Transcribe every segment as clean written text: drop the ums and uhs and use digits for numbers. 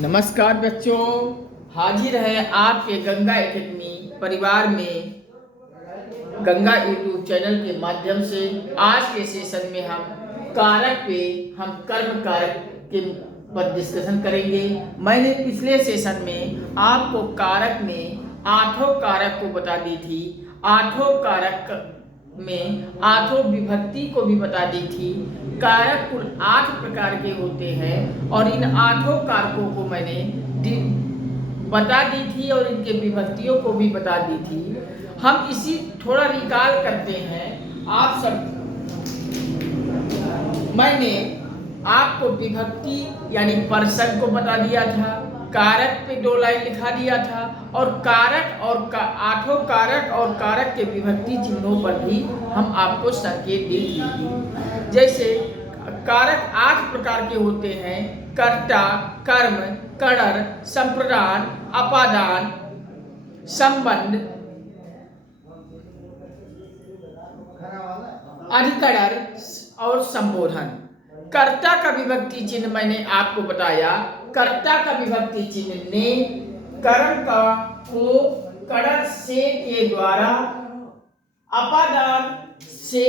नमस्कार बच्चों, हाजिर है आपके गंगा एकेडमी परिवार में गंगा यूट्यूब चैनल के माध्यम से। आज के सेशन में हम कर्म कारक के पर डिस्कशन करेंगे। मैंने पिछले सेशन में आपको कारक में आठों कारक को बता दी थी। आठों कारक में आठों विभक्ति को भी बता दी थी। कारक कुल 8 प्रकार के होते हैं और इन आठों कारकों को मैंने बता दी थी और इनके विभक्तियों को भी बता दी थी। हम इसी थोड़ा रिकॉल करते हैं आप सब। मैंने आपको विभक्ति यानी पर्सन को बता दिया था, कारक पे 2 लाइन लिखा दिया था और कारक और आठों कारक और कारक के विभक्ति चिन्हों पर भी हम आपको संकेत दे दिए थे। जैसे कारक 8 प्रकार के होते हैं: कर्ता, कर्म, कड़र, संप्रदान, अपादान, संबंध, अधिकरण और संबोधन। कर्ता का विभक्ति चिन्ह मैंने आपको बताया। कर्ता का विभक्ति चिन्ह ने, कर्म का को कड़र से के द्वारा, अपादान से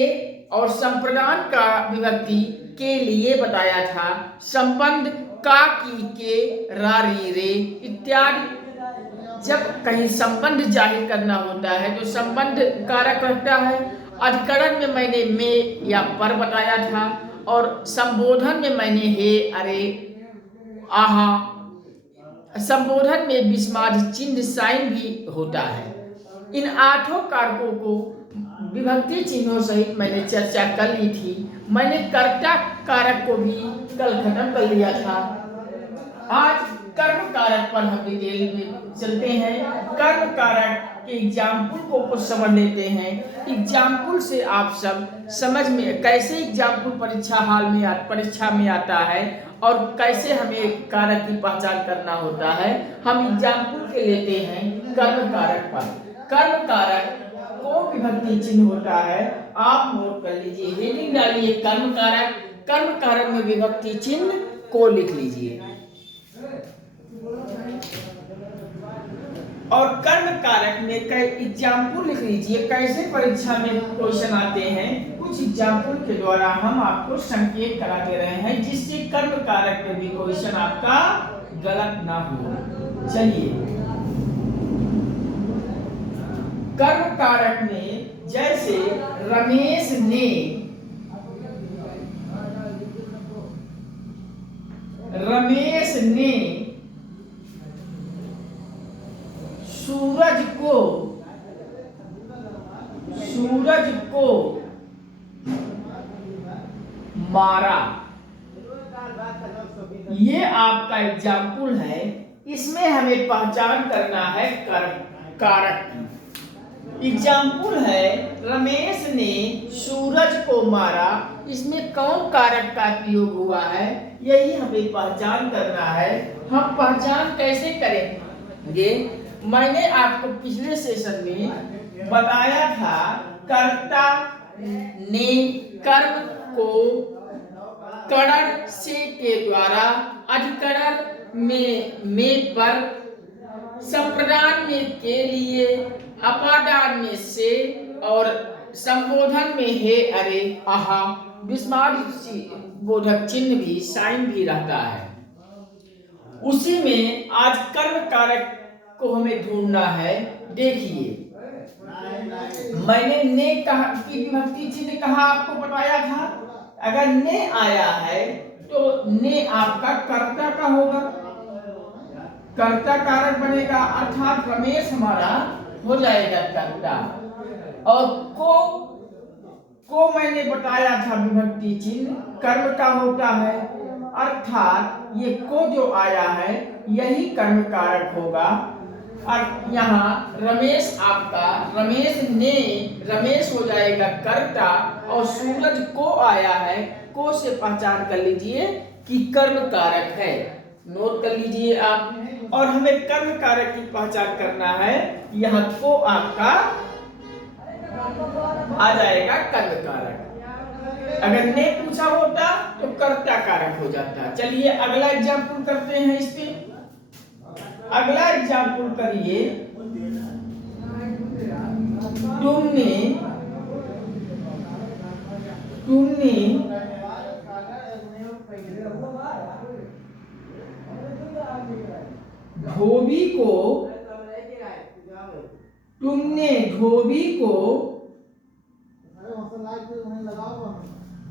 और संप्रदान का विभक्ति के लिए बताया था। संबंध का, की, के, रा, री, रे इत्यादि। जब कहीं संबंध जाहिर करना होता है तो संबंध कारक रहता है। अधिकरण में मैंने में या पर बताया था और संबोधन में मैंने हे, अरे, आहा। संबोधन में विस्माद चिन्ह साइन भी होता है। इन आठों कारकों को विभक्ति चिन्हों सहित मैंने चर्चा कर ली थी। मैंने कर्ता कारक को भी कल खत्म कर लिया था। आज कर्म कारक पर हम डिटेल में चलते हैं। कर्म कारक के एग्जाम्पल को कुछ समझ लेते हैं। एग्जाम्पल से आप सब समझ में कैसे एग्जाम्पल परीक्षा में आता है और कैसे हमें कारक की पहचान करना होता है, हम एग्जाम्पल के लेते हैं कर्म कारक पर। कर्म कारक को विभक्ति चिन्ह होता है, आप नोट कर लीजिए, हेडिंग डालिए कर्म कारक। कर्म कारक में विभक्ति चिन्ह को लिख लीजिए और कर्म कारक में कई एग्जाम्पल लिख लीजिए। कैसे परीक्षा में क्वेश्चन आते हैं, कुछ एग्जाम्पल के द्वारा हम आपको संकेत करा दे रहे हैं जिससे कर्म कारक में भी क्वेश्चन आपका गलत ना हो। चलिए, कर्म कारक में जैसे रमेश ने सूरज को मारा, ये आपका एग्जाम्पल है। इसमें हमें पहचान करना है कर्म कारक की। एग्जाम्पल है रमेश ने सूरज को मारा, इसमें कौन कारक का प्रयोग हुआ है, यही हमें पहचान करना है। हम पहचान कैसे करेंगे? मैंने आपको पिछले सेशन में बताया था, कर्ता ने कर्म को कड़र से के द्वारा, अधिकरण में पर, संप्रदान में के लिए, अपादान में से और संबोधन में हे, अरे, आहा। विस्मयादिबोधक बोधक चिन्ह भी साइन भी रहता है। उसी में आज कर्म कारक को हमें ढूंढना है। देखिए, मैंने ने कहा की विभक्ति चिन्ह कहा आपको बताया था। अगर ने आया है तो ने आपका कर्ता का होगा, कर्ता कारक बनेगा, अर्थात रमेश हमारा हो जाएगा कर्ता। और को मैंने बताया था विभक्ति चिन्ह कर्म का होता है, अर्थात ये को जो आया है यही कर्म कारक होगा। और यहाँ रमेश आपका रमेश हो जाएगा कर्ता और सूरज को आया है, को से पहचान कर लीजिए कि कर्म कारक है। नोट कर लीजिए आप। और हमें कर्म कारक की पहचान करना है, यहाँ को आपका आ जाएगा कर्म कारक। अगर ने पूछा होता तो कर्ता कारक हो जाता। चलिए अगला एग्जाम्पल करते हैं इस पे। अगला एग्जाम्पल करिए, तुमने धोबी को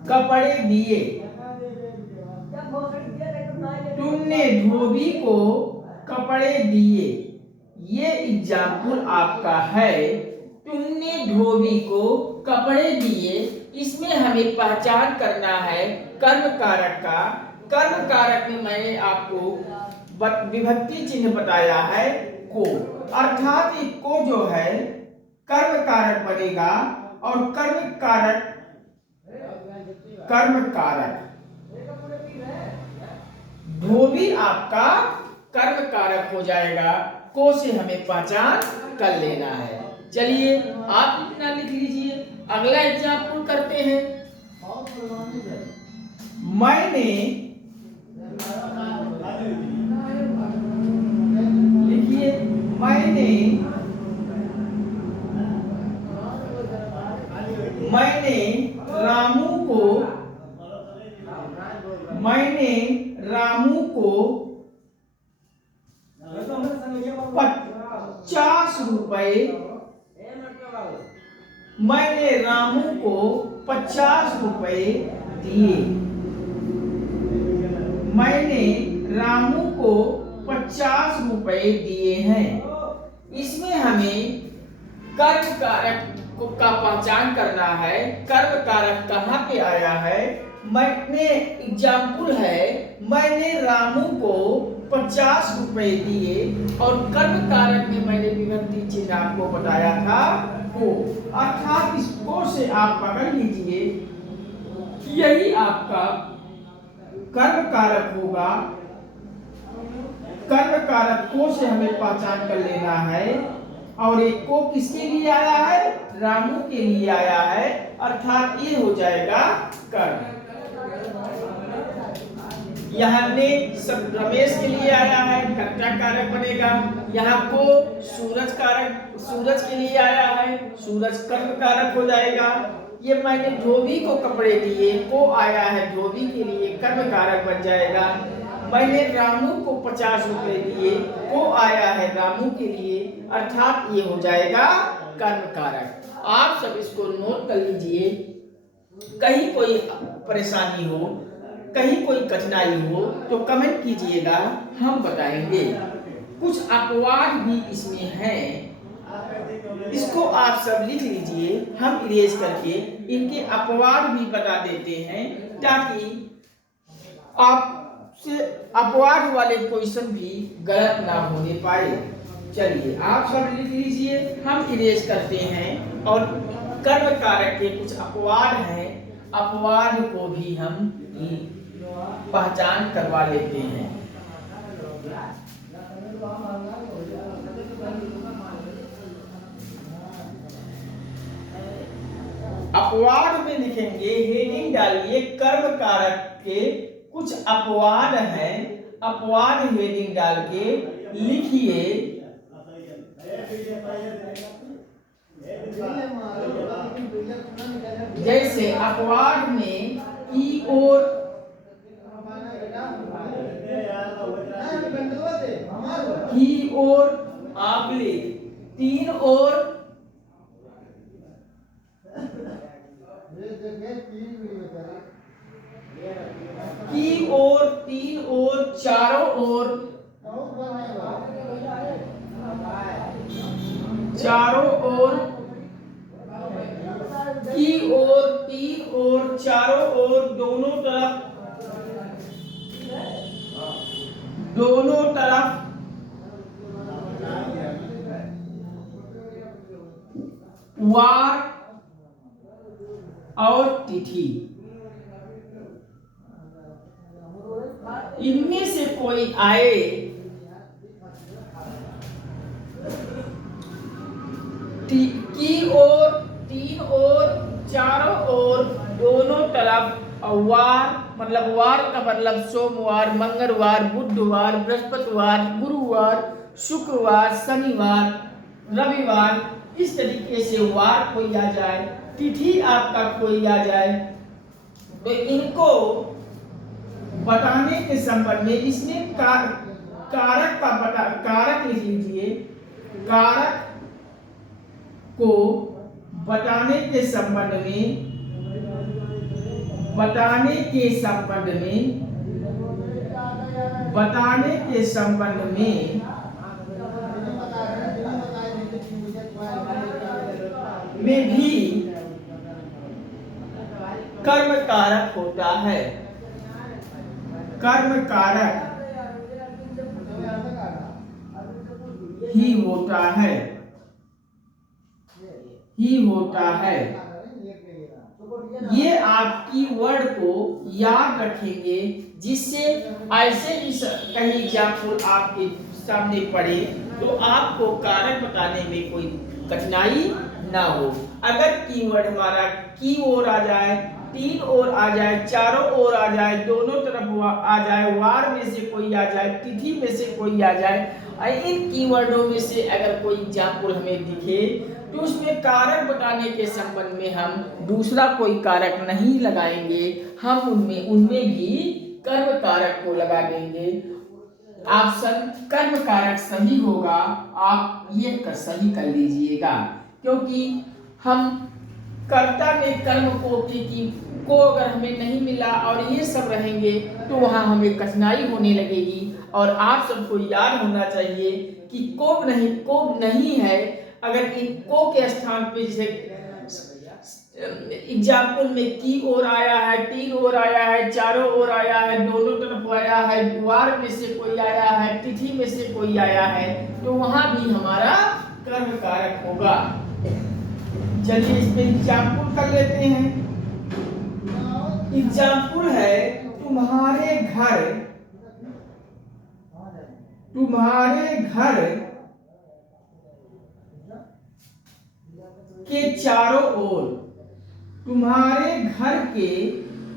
कपड़े दिए। तुमने धोबी को कपड़े दिए। ये एग्जाम्पल आपका है, तुमने धोबी को कपड़े दिए। इसमें हमें पहचान करना है कर्म कारक का। कर्म कारक में मैंने आपको विभक्ति चिन्ह बताया है को, अर्थात ये को जो है कर्म कारक बनेगा और कर्म कारक धोबी आपका कर्म कारक हो जाएगा। को से हमें पहचान कर लेना है। चलिए आप इतना लिख लीजिए। अगला एग्जाम्पल करते हैं। मैंने लिखिए, मैंने रामू को 50 रुपए, मैंने रामू को 50 रुपए दिए। मैंने रामू को 50 रुपए दिए हैं। इसमें हमें कर्म कारक का पहचान करना है। कर्म कारक कहाँ पे आया है? मैंने एग्जाम्पल है, मैंने रामू को 50 रुपए दिए और कर्म कारक में मैंने विभक्ति चिन्ह आपको बताया था को, अर्थात इसको से आप पकड़ लीजिए, यही आपका कर्म कारक होगा। कर्म कारक को से हमें पहचान कर लेना है और एक को किसके लिए आया है? रामू के लिए आया है, अर्थात ये हो जाएगा कर्म। यहाँ ने सब रमेश के लिए आया है, कर्ता कारक बनेगा। यहाँ को सूरज के लिए आया है, सूरज कर्म कारक हो जाएगा। ये मैंने धोबी को कपड़े दिए, को आया है धोबी के लिए, कर्म कारक बन जाएगा। मैंने रामू को 50 रुपए दिए, को आया है रामू के लिए, अर्थात ये हो जाएगा कर्म कारक। आप सब इसको नोट कर लीजिए। कहीं कोई परेशानी हो, कहीं कोई कठिनाई हो तो कमेंट कीजिएगा, हम बताएंगे। कुछ अपवाद भी इसमें हैं, इसको आप सब लिख लीजिए, हम इरेज करके इनके अपवाद भी बता देते हैं ताकि आपसे अपवाद वाले क्वेश्चन भी गलत ना होने पाए। चलिए आप सब लिख लीजिए, हम इरेज करते हैं और कर्म कारक के कुछ अपवाद हैं, अपवाद को भी हम पहचान करवा लेते हैं। अपवाद में लिखेंगे, हेडिंग डालिए कर्म कारक के कुछ अपवाद हैं, अपवाद हेडिंग डाल के लिखिए। जैसे अपवाद में की ओर आगले, तीन ओर की ओर, तीन ओर, चारों ओर, चारों ओर, की ओर, तीन ओर, चारों ओर, दोनों तरफ, दोनों तरफ, वार और तिथि। इनमें से कोई आए की ओर, तीन ओर, चारों ओर, दोनों तरफ, और वार मतलब वार का मतलब सोमवार, मंगलवार, बुधवार, बृहस्पतिवार, गुरुवार, शुक्रवार, शनिवार, रविवार, इस तरीके से वार कोई आ जाए, तिथि आपका कोई आ जाए, तो इनको बताने के संबंध में इसमें कारक का पता, कारक लिख लीजिए। कारक को बताने के संबंध में, बताने के संबंध में, बताने के संबंध में भी कर्म कारक होता है। कर्म कारक ही होता है, ही होता है। ये आप कीवर्ड को याद रखेंगे, जिससे ऐसे भी कहीं एग्जाम्पल आपके सामने पड़े तो आपको कारक बताने में कोई कठिनाई ना हो। अगर कीवर्ड हमारा की ओर आ जाए, तीन ओर आ जाए, चारों ओर आ जाए, दोनों तरफ आ जाए, वार में से कोई आ जाए, तिथि में से कोई आ जाए, इन कीवर्डों में से अगर कोई एग्जाम्पल हमें दिखे तो उसमें कारक बताने के संबंध में हम दूसरा कोई कारक नहीं लगाएंगे, हम उनमें भी कर्म कारक को लगा देंगे। ऑप्शन कर्म कारक सही होगा, आप ये सही कर लीजिएगा, क्योंकि हम कर्ता में कर्म को अगर हमें नहीं मिला और ये सब रहेंगे तो वहाँ हमें कठिनाई होने लगेगी। और आप सबको याद होना चाहिए कि को नहीं है, अगर इन को के स्थान पे जैसे एग्जाम्पल में की ओर आया है, तीन ओर आया है, चारों ओर आया है, दोनों तरफ आया है, वार में से कोई आया है, तिथि में से कोई आया है, तो वहां भी हमारा कर्म कारक होगा। चलिए इस पे एग्जाम्पल कर लेते हैं। एग्जाम्पल है तुम्हारे घर के चारों ओर, तुम्हारे घर के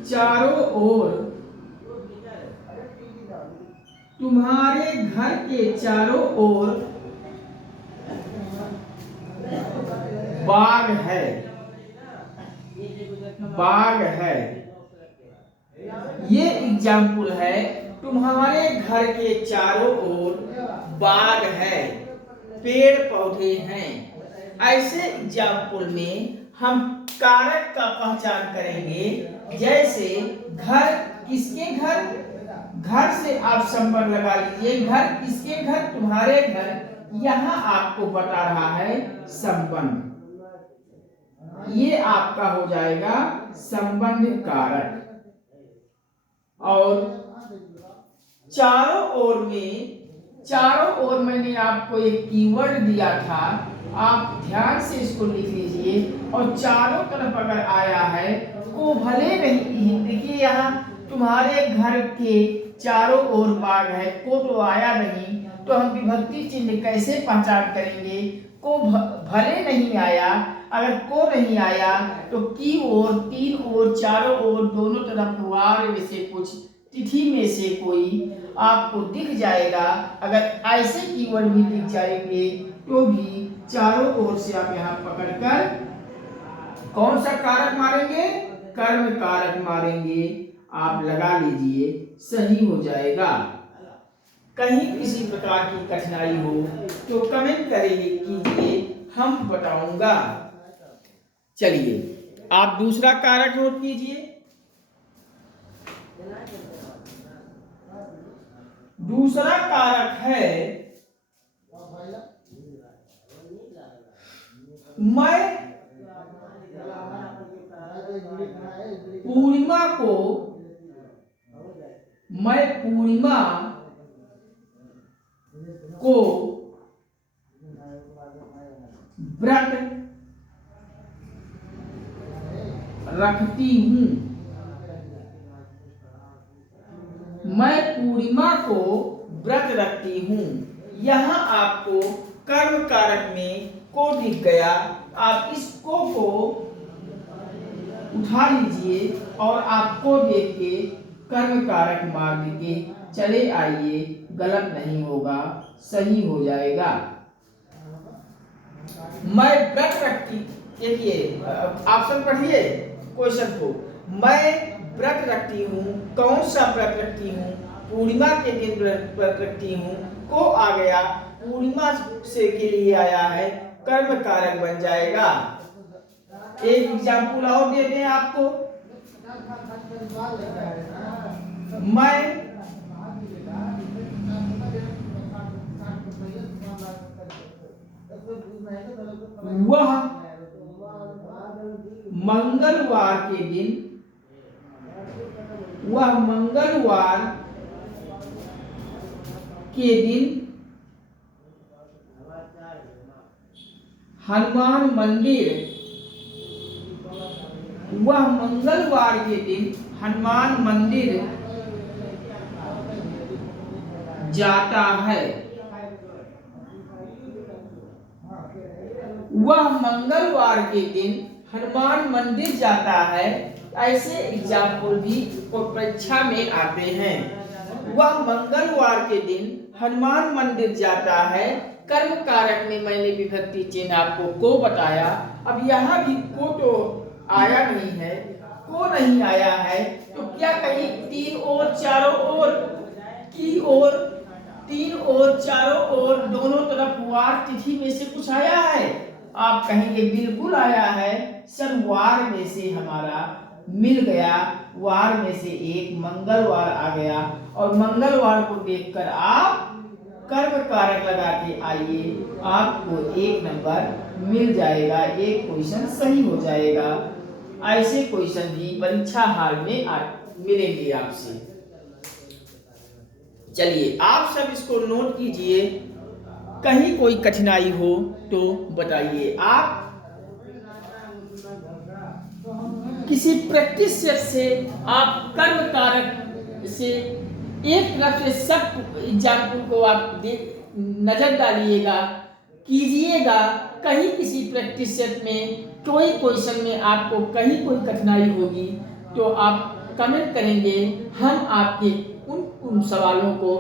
चारों ओर, तुम्हारे घर के चारों ओर बाग है, बाग है। ये एग्जाम्पल है तुम्हारे घर के चारों ओर बाग है, पेड़ पौधे हैं। ऐसे एग्जाम्पल में हम कारक का पहचान करेंगे। जैसे घर, किसके घर, घर से आप संबंध लगा लीजिए, घर किसके घर, तुम्हारे घर, यहां आपको बता रहा है संबंध, ये आपका हो जाएगा संबंध कारक। और चारों ओर में, चारों ओर मैंने आपको एक कीवर्ड दिया था, आप ध्यान से इसको लिख लीजिए। और चारों तरफ अगर आया है को भले नहीं, देखिए यहाँ तुम्हारे घर के चारों ओर बाग है, को तो आया नहीं, तो हम विभक्ति चिन्ह कैसे पहचान करेंगे? को भले नहीं आया, अगर को नहीं आया तो की ओर, तीन ओर, चारों ओर, दोनों तरफ वार में से कुछ, तिथि में से कोई आपको दिख जाएगा। अगर ऐसे कीवर्ड भी दिख जाएंगे तो भी चारों ओर से आप यहाँ पकड़कर कौन सा कारक मारेंगे? कर्म कारक मारेंगे। आप लगा लीजिए, सही हो जाएगा। कहीं किसी प्रकार की कठिनाई हो तो कमेंट कीजिए, हम बताऊंगा। चलिए आप दूसरा कारक नोट कीजिए। दूसरा कारक है मैं पूर्णिमा को, मैं पूर्णिमा को व्रत रखती हूँ, मैं पूर्णिमा को व्रत रखती हूँ। यहाँ आपको कर्म कारक में को दिख गया, आप इस को उठा लीजिए और आपको देख के कर्म कारक मार देंगे। चले आइए गलत नहीं होगा, सही हो जाएगा। मैं व्रत रखती, देखिए ऑप्शन पढ़िए क्वेश्चन को। मैं व्रत रखती हूँ, कौन सा व्रत रखती हूँ, पूर्णिमा के दिन व्रत रखती हूँ, को आ गया, पूर्णिमा से के लिए आया है, कर्म कारक बन जाएगा। एक एग्जाम्पल और देते हैं आपको। मैं वह मंगलवार के दिन, वह मंगलवार के दिन हनुमान मंदिर, वह मंगलवार के दिन हनुमान मंदिर जाता है। वह मंगलवार के दिन हनुमान मंदिर जाता है। ऐसे एग्जाम्पल भी परीक्षा में आते हैं। वह मंगलवार के दिन हनुमान मंदिर जाता है। कर्म कारक में मैंने विभक्ति चिन्ह आपको को बताया। अब यहाँ भी को तो आया नहीं है, को नहीं आया है, तो क्या कहीं तीन और चारों ओर की ओर, तीन और चारों ओर दोनों तरफ वार तिथि में से कुछ आया है? आप कहेंगे बिल्कुल आया है, सब वार में से हमारा मिल गया, वार में से एक मंगलवार आ गया, और मंगलवार को देखकर आप कर्म कारक लगा के आइए, आपको 1 नंबर मिल जाएगा, एक क्वेश्चन सही हो जाएगा। ऐसे क्वेश्चन भी परीक्षा हाल में मिलेंगे आपसे। चलिए आप सब इसको नोट कीजिए, कहीं कोई कठिनाई हो तो बताइए। आप किसी प्रैक्टिस सेट से आप कर्म कारक से एक तरफ से सब एग्जाम्पल को आप नजर डालिएगा, कीजिएगा। कहीं किसी प्रैक्टिस सेट में कोई क्वेश्चन में आपको कहीं कोई कठिनाई होगी तो आप कमेंट करेंगे, हम आपके उन सवालों को,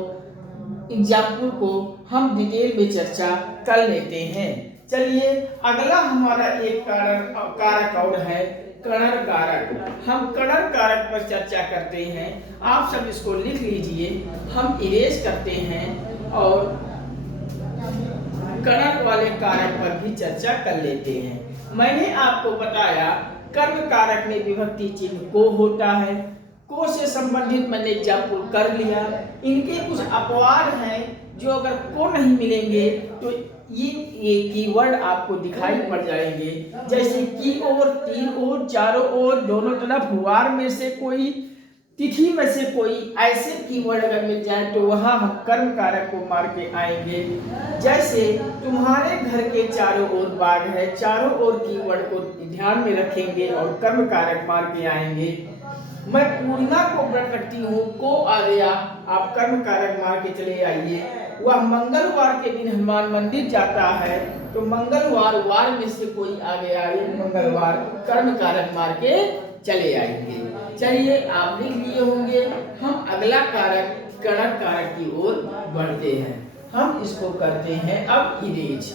एग्जाम्पल को हम डिटेल में चर्चा कर लेते हैं। चलिए अगला हमारा एक कारक और है, कणर कारक। हम कणर कारक पर चर्चा करते हैं। आप सब इसको लिख लीजिए, हम इरेज करते हैं और कणर वाले कारक पर भी चर्चा कर लेते हैं। मैंने आपको बताया कर्म कारक में विभक्ति चिन्ह को होता है। को से संबंधित मैंने एग्जाम्पल कर लिया। इनके कुछ अपवाद हैं जो अगर को नहीं मिलेंगे तो ये कीवर्ड आपको दिखाई पड़ जाएंगे, जैसे की ओर, तीन ओर, चारों ओर, दोनों तरफ, वार में से कोई, तिथि में से कोई, ऐसे कीवर्ड अगर मिल जाए तो वहां हम कर्म कारक को मार के आएंगे। जैसे तुम्हारे घर के चारों ओर बाग है, चारों ओर कीवर्ड को ध्यान में रखेंगे और कर्म कारक मार के आएंगे। मैं पूर्णिमा को व्रत रखती हूँ, को आ गया, आप कर्म कारक मार के चले आइए। वह मंगलवार के दिन हनुमान मंदिर जाता है, तो मंगलवार, वार में से कोई आ गया, ये मंगलवार, कर्म कारक मार के चले आएंगे। चलिए आप लिख लिए होंगे। हम अगला कारक कणक कारक की ओर बढ़ते हैं। हम इसको करते हैं अब इरेज।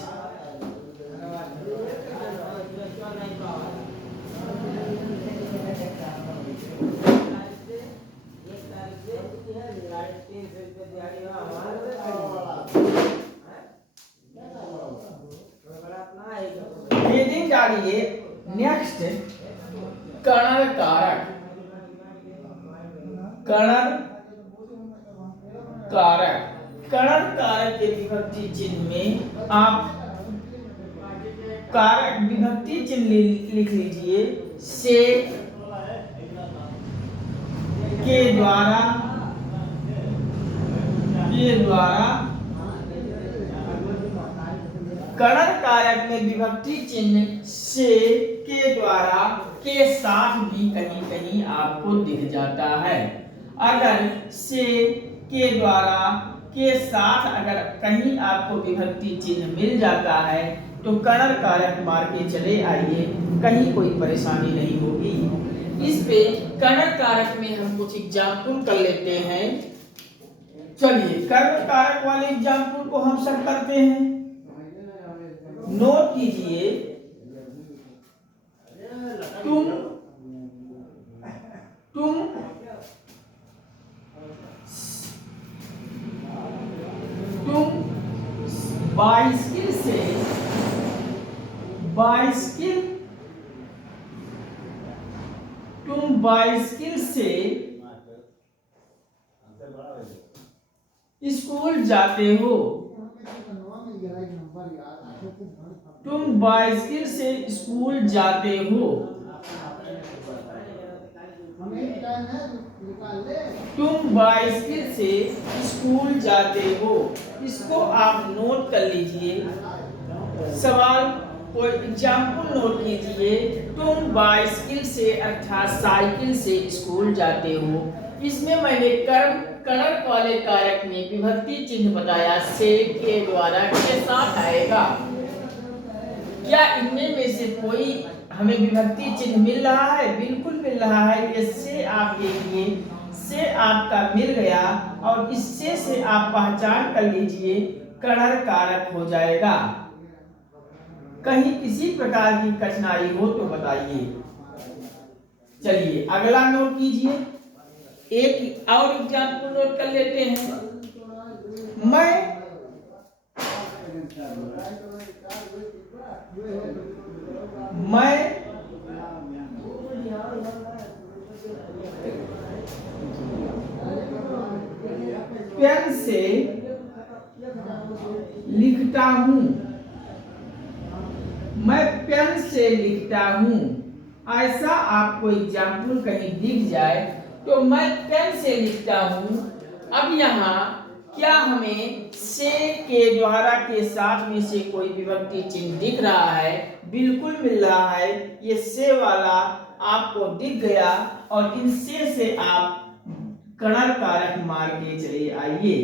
हेडिंग डालिए नेक्स्ट कणर कारक। कणर कारक, कणर कारक के विभक्ति चिन्ह में आप कारक विभक्ति चिन्ह लिख लीजिए। से, के द्वारा, के द्वारा। कणर कारक में विभक्ति चिन्ह से, के द्वारा, के साथ भी कहीं कहीं आपको दिख जाता है। अगर से, के द्वारा, के साथ अगर कहीं आपको विभक्ति चिन्ह मिल जाता है तो कणर कारक मार के चले आइए, कहीं कोई परेशानी नहीं होगी। इस पे कणर कारक में हम कुछ एग्जाम्पल कर लेते हैं। चलिए कर्म कारक वाले एग्जाम्पल को हम सब करते हैं। नोट कीजिए, तुम बाइसिकल से स्कूल जाते हो। तुम बाइसिकल से स्कूल जाते हो। तुम बाइसिकल से स्कूल जाते हो। इसको आप नोट कर लीजिए। सवाल कोई एग्जाम्पल नोट कीजिए। तुम बाइसिकल से अर्थात साइकिल से स्कूल जाते हो। इसमें मैंने कर्म कणक वाले कारक में विभक्ति चिन्ह बताया, से, के द्वारा, के साथ आएगा। क्या इनमें में से कोई हमें विभक्ति चिन्ह मिल रहा है? बिल्कुल मिल रहा है। इससे आप देखिए, से आपका मिल गया और इससे से आप पहचान कर लीजिए कणक कारक हो जाएगा। कहीं किसी प्रकार की कठिनाई हो तो बताइए। चलिए अगला नोट कीजिए। एक और एग्जाम्पल नोट कर लेते हैं। मैं पेन से लिखता हूँ। मैं पेन से लिखता हूँ। ऐसा आपको एग्जाम्पल कहीं दिख जाए तो मैं पेन से लिखता हूँ। अब यहाँ क्या हमें से, के द्वारा, के साथ में से कोई विभक्ति चिन्ह दिख रहा है? बिल्कुल मिल रहा है। ये से वाला आपको दिख गया और इन से आप कणक कारक मार के चले आइए।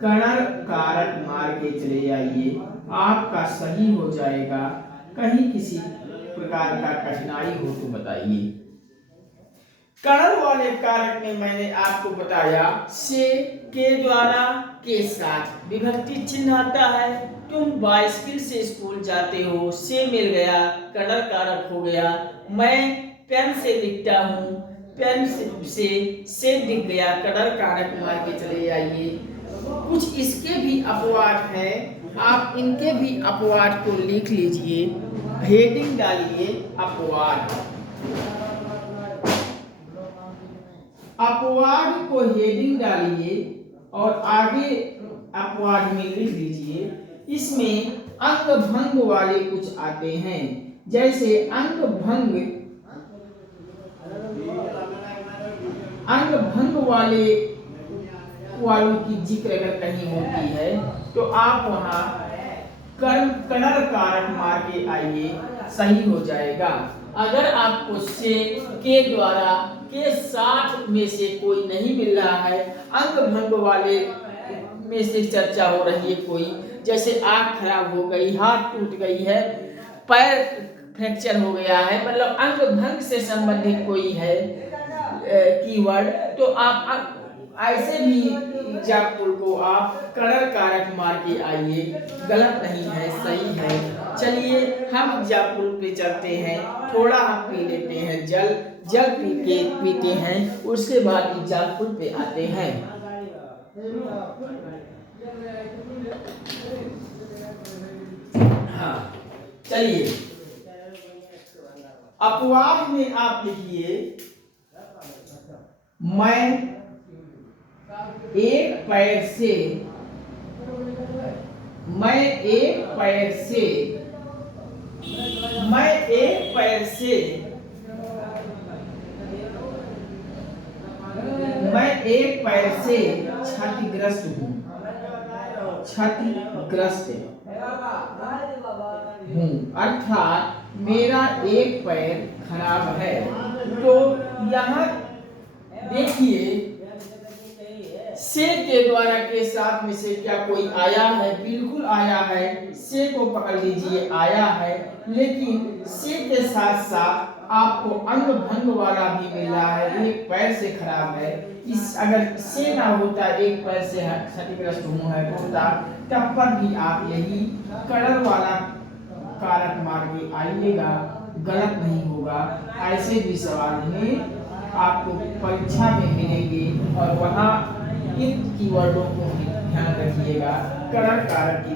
कणक कारक मार के चले आइए, आपका सही हो जाएगा। कहीं किसी प्रकार का कठिनाई हो तो बताइए। कणक वाले कारक में मैंने आपको बताया से, के द्वारा, के साथ विभक्ति चिन्ह आता है। तुम बाइसिकल से स्कूल जाते हो, से मिल गया, कणक कारक हो गया। मैं पेन से लिखता हूँ, पेन से दिख गया, कणक कारक मार के चले आइए। कुछ इसके भी अपवाद हैं, आप इनके भी अपवाद को लिख लीजिए। हेडिंग डालिए अपवाद। अपवाद को हेडिंग डालिए और आगे अपवाद में लिख दीजिए। इसमें अंग भंग वाले कुछ आते हैं, जैसे अंग भंग वालों की जिक्र अगर कहीं होती है तो आप वहां कणक कारक मार के आइए, सही हो जाएगा। अगर आपको से, के द्वारा, के साथ में से कोई नहीं मिल रहा है, अंग भंग वाले में से चर्चा हो रही है कोई, जैसे आंख खराब हो गई, हाथ टूट गई है, पैर फ्रैक्चर हो गया है, मतलब अंग भंग से संबंधित कोई है कीवर्ड, तो आप ऐसे भी एग्जाम्पल को आप कणक कारक मार के आइए। गलत नहीं है, सही है। चलिए हम एग्जाम्पल पे चलते हैं। थोड़ा हम पी लेते हैं जल पीते हैं, उसके बाद एग्जाम्पल पे आते हैं। हाँ चलिए, अपवाद में आप लिखिए मैं एक पैर से क्षतिग्रस्त हूँ। अर्थात मेरा एक पैर खराब है। तो यहाँ देखिए से के द्वारा के साथ में से क्या कोई आया है? बिल्कुल आया है। से को पकड़ लीजिए, आया है। लेकिन से के साथ साथ आपको अंग भंग वाला भी मिल रहा है, एक पैर से खराब है। इस अगर से ना होता, एक पैर से क्षतिग्रस्त होता, तब पर भी आप यही कड़र वाला कारक मार के आइएगा, गलत नहीं होगा। ऐसे भी सवाल में आपको परीक्षा में मिलेंगे और वहाँ इन कीवर्डों को ध्यान रखिएगा। कड़र कारक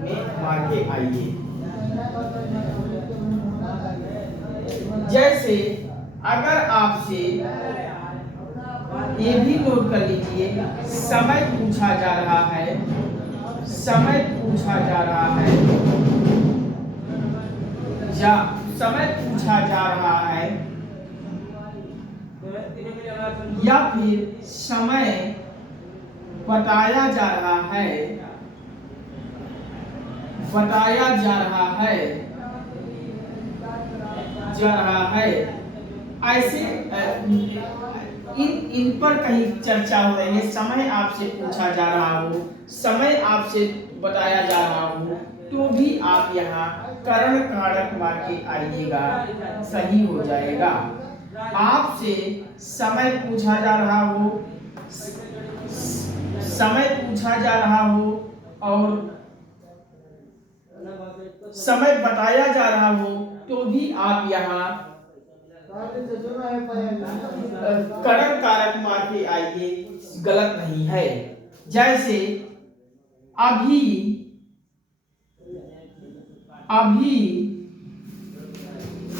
में मार के आइए। जैसे अगर आपसे ये भी नोट कर लीजिए, समय पूछा जा रहा है, समय पूछा जा रहा है, या समय पूछा जा रहा है, या फिर समय बताया जा रहा है, बताया जा रहा है, ऐसे इन पर कहीं चर्चा हो रही है, समय आपसे पूछा जा रहा हो, समय आपसे बताया जा रहा हो, तो भी आप यहाँ करण कारक मार के आइएगा, सही हो जाएगा। आपसे समय पूछा जा रहा हो, समय पूछा जा रहा हो और समय बताया जा रहा हो, तो भी आप यहाँ करण कारक मार के आइए, गलत नहीं है। जैसे अभी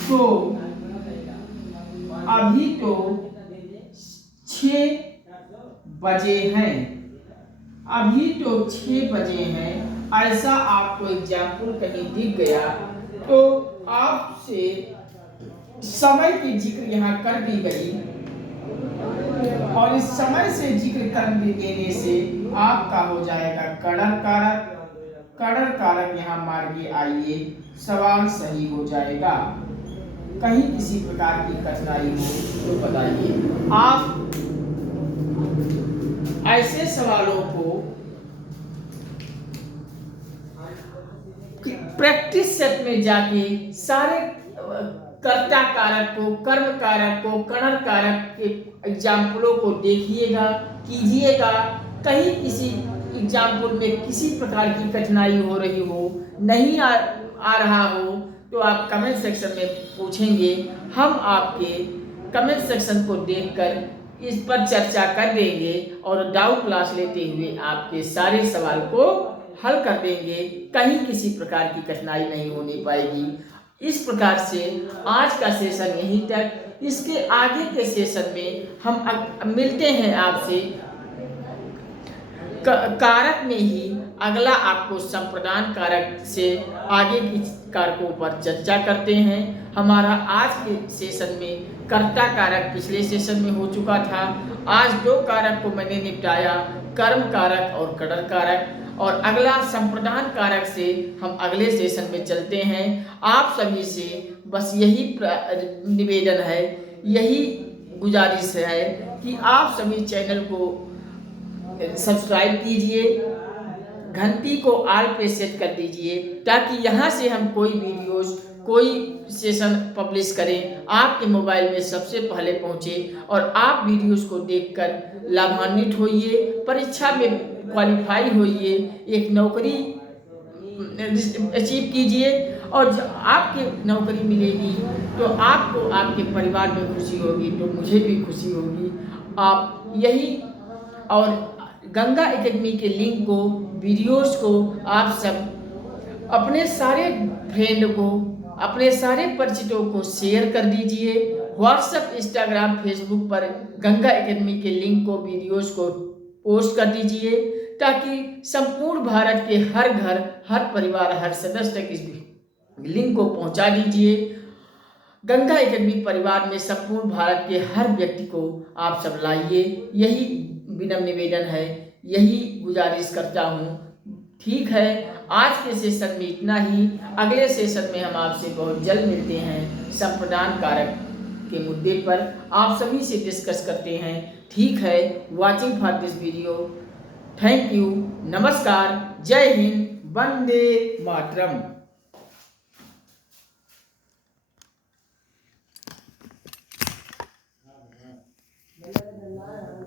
तो 6 बजे हैं, अभी तो 6 बजे हैं, ऐसा आपको एग्जाम्पल कहीं दिख गया, तो आपसे समय की जिक्र यहाँ कर दी गई, और इस समय से जिक्र कर देने से आपका हो जाएगा कड़र कारक। कड़र कारक यहाँ मार के आइए, सवाल सही हो जाएगा। कहीं किसी प्रकार की कठिनाई हो तो बताइए। आप ऐसे सवालों को प्रैक्टिस सेट में जाके सारे कर्ता कारक को, कर्म कारक को, करण कारक के एग्जाम्पलों को देखिएगा, कीजिएगा। कहीं किसी एग्जाम्पल में किसी प्रकार की कठिनाई हो रही हो, नहीं आ रहा हो, तो आप कमेंट सेक्शन में पूछेंगे, हम आपके कमेंट सेक्शन को देखकर इस पर चर्चा कर देंगे और डाउट क्लास लेते हुए आपके सारे सवाल को हल कर देंगे। कहीं किसी प्रकार की कठिनाई नहीं होने पाएगी। इस प्रकार से आज का सेशन यहीं तक। इसके आगे के सेशन में हम मिलते हैं आपसे कारक में ही। अगला आपको संप्रदान कारक से आगे की कारकों पर चर्चा करते हैं। हमारा आज के सेशन में कर्ता कारक पिछले सेशन में हो चुका था। आज 2 कारक को मैंने निपटाया, कर्म कारक और करण कारक, और अगला संप्रदान कारक से हम अगले सेशन में चलते हैं। आप सभी से बस यही निवेदन है, यही गुजारिश है कि आप सभी चैनल को सब्सक्राइब कीजिए, घंटी को ऑल पे सेट कर दीजिए, ताकि यहाँ से हम कोई वीडियोस, कोई सेशन पब्लिश करें आपके मोबाइल में सबसे पहले पहुँचे और आप वीडियोस को देखकर लाभान्वित होइए, परीक्षा में क्वालिफाई होइए, एक नौकरी अचीव कीजिए, और जब आपके नौकरी मिलेगी तो आपको, आपके परिवार में खुशी होगी, तो मुझे भी खुशी होगी। आप यही, और गंगा एकेडमी के लिंक को, वीडियोस को आप सब अपने सारे फ्रेंड को, अपने सारे परिचितों को शेयर कर दीजिए। व्हाट्सएप, इंस्टाग्राम, फेसबुक पर गंगा एकेडमी के लिंक को, वीडियोस को पोस्ट कर दीजिए, ताकि संपूर्ण भारत के हर घर, हर परिवार, हर सदस्य तक इस लिंक को पहुंचा दीजिए। गंगा एकेडमी परिवार में संपूर्ण भारत के हर व्यक्ति को आप सब लाइए, यही विनम्र निवेदन है, यही गुजारिश करता हूँ। ठीक है, आज के सेशन में इतना ही। अगले सेशन में हम आपसे बहुत जल्द मिलते हैं, संप्रदान कारक के मुद्दे पर आप सभी से डिस्कस करते हैं। ठीक है, watching for this video. Thank you, नमस्कार, जय हिंद, वंदे मातरम।